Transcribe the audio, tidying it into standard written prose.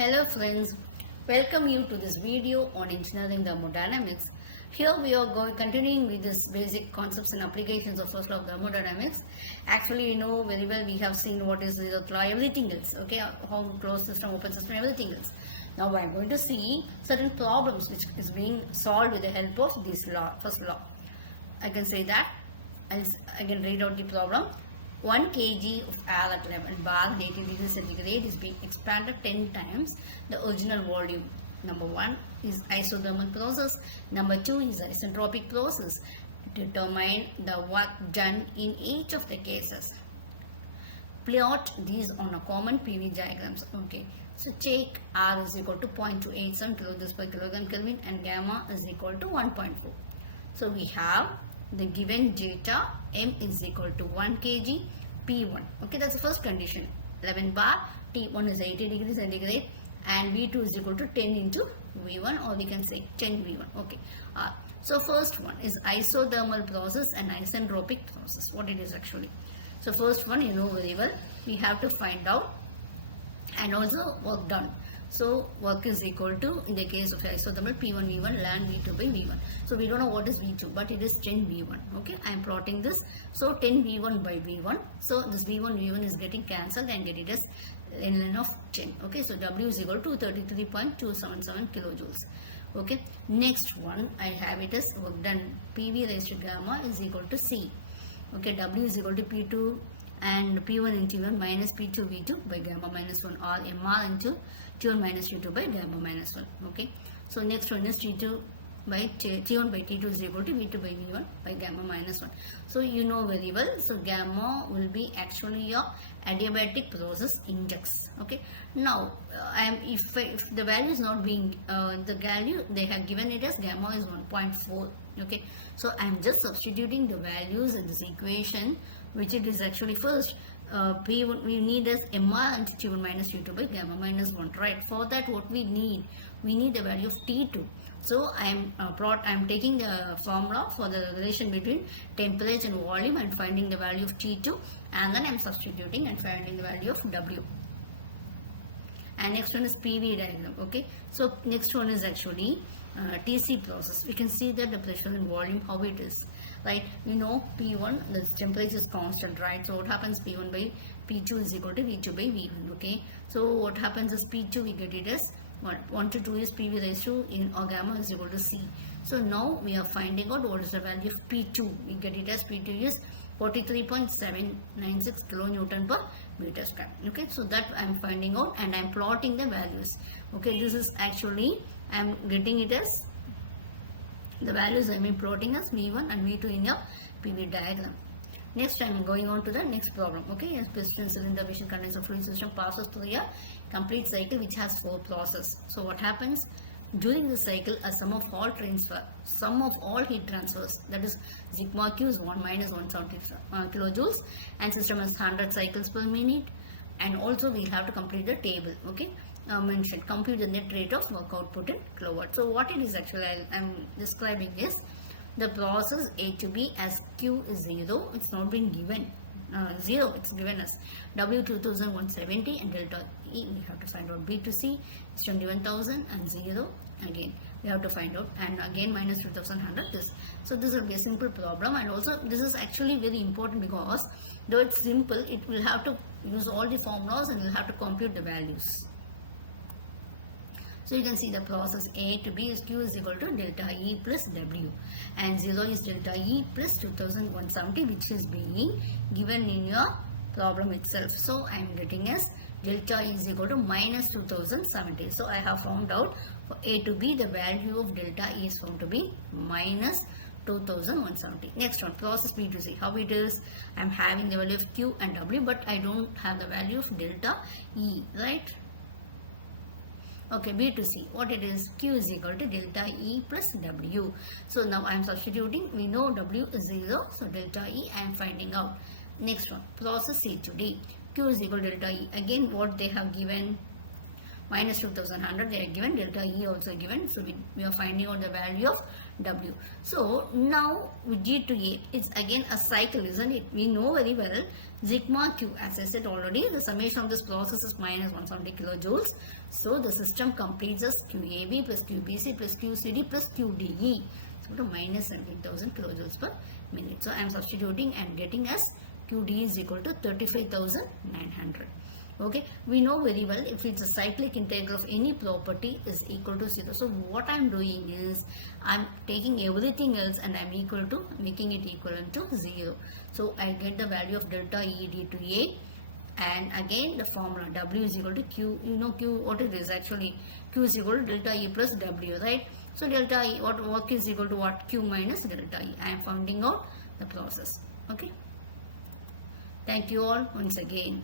Hello friends, welcome you to this video on engineering thermodynamics. Here we are continuing with this basic concepts and applications of first law of thermodynamics. Actually, you know very well we have seen what is the law, everything else, okay, how closed system, open system, everything else. Now I am going to see certain problems which is being solved with the help of this law, first law. I can say that, I can read out the problem. 1 kg of air at 11 bar 80 degrees centigrade is being expanded 10 times the original volume. Number 1 is isothermal process. Number 2 is isentropic process. Determine the work done in each of the cases. Plot these on a common PV diagrams. Okay, so take R is equal to 0.287 kilojoules per kilogram Kelvin and gamma is equal to 1.4. So we have the given data. M is equal to 1 kg P1. Okay, that's the first condition. 11 bar, T1 is 80 degrees centigrade and V2 is equal to 10 into V1, or we can say 10 V1. Okay, so first one is isothermal process and isentropic process. What it is actually. So first one you know very well. We have to find out and also work done. So work is equal to, in the case of isothermal, P1 V1 ln V2 by V1. So we don't know what is V2, but it is 10 V1. Okay, I am plotting this. So 10 V1 by V1. So this V1 is getting cancelled and get it as ln of 10. Okay, so W is equal to 33.277 kilojoules. Okay, next one I have it as work done. PV raised to gamma is equal to C. Okay, W is equal to P2 and P1 into T1 minus P2 V2 by gamma minus 1, or MR into T1 minus T2 by gamma minus 1. Okay, so next one is T2 by T1 by T2 is equal to V2 by V1 by gamma minus 1. So you know very well. So gamma will be actually your adiabatic process index. Okay, now if the value is not being the value they have given it as gamma is 1.4. Okay, so I am just substituting the values in this equation, which it is actually first P1 we need as MR into T1 minus T2 by gamma minus 1, right? For that what we need the value of T2. So I am taking the formula for the relation between temperature and volume and finding the value of T2, and then I am substituting and finding the value of W. And next one is PV diagram. Okay, so next one is actually TC process. We can see that the pressure and volume how it is, right? You know P1 the temperature is constant, right? So what happens, P1 by P2 is equal to V2 by V1. Okay, so what happens is P2 we get it as 1 to 2 is PV raised to in or gamma is equal to C. So now we are finding out what is the value of P2. We get it as P2 is 43.796 kilonewton per meter square. Okay, so that I am finding out and I am plotting the values. Okay, this is actually I am getting it as the values I am plotting as V1 and V2 in your PV diagram. Next I am going on to the next problem. Okay, a piston cylinder machine condenser fluid system passes through a complete cycle which has 4 processes. So what happens during the cycle, a sum of all heat transfers, that is sigma q is 1 minus 170 kilojoules, and system has 100 cycles per minute. And also we have to complete the table. Okay, mentioned compute the net rate of work output in kilowatt. So what it is actually I am describing is the process A to B as Q is 0. It's not been given 0, it's given as W 2170 and delta E we have to find out. B to C is 21,000 and 0 again we have to find out, and again minus 2100 this. So this will be a simple problem, and also this is actually very important because though it's simple, it will have to use all the formulas and will have to compute the values. So you can see the process A to B is Q is equal to delta E plus W, and 0 is delta E plus 2170, which is being given in your problem itself. So I am getting as delta E is equal to minus 2070. So I have found out for A to B the value of delta E is found to be minus 2170. Next one, process B to C. How it is, I am having the value of Q and W, but I don't have the value of delta E, right? Okay, B to C, what it is, Q is equal to delta E plus W. So now I am substituting, we know W is 0, so delta E I am finding out. Next one, process C to D, Q is equal to delta E. Again what they have given, minus 2100 they are given, delta E also given. So we are finding out the value of W. So now with G to A, it's again a cycle, isn't it? We know very well sigma Q, as I said already, the summation of this process is minus 170 kilojoules. So the system completes as QAB plus QBC plus QCD plus QDE. So to minus 17,000 kilojoules per minute. So I am substituting and getting as QD is equal to 35,900. Okay, we know very well if it's a cyclic integral of any property is equal to 0. So what I'm doing is I'm taking everything else and I'm equal to making it equivalent to 0. So I get the value of delta E d to A, and again the formula W is equal to Q. You know Q, what it is actually, Q is equal to delta E plus W, right? So delta E, what work is equal to what? Q minus delta E. I am finding out the process. Okay. Thank you all once again.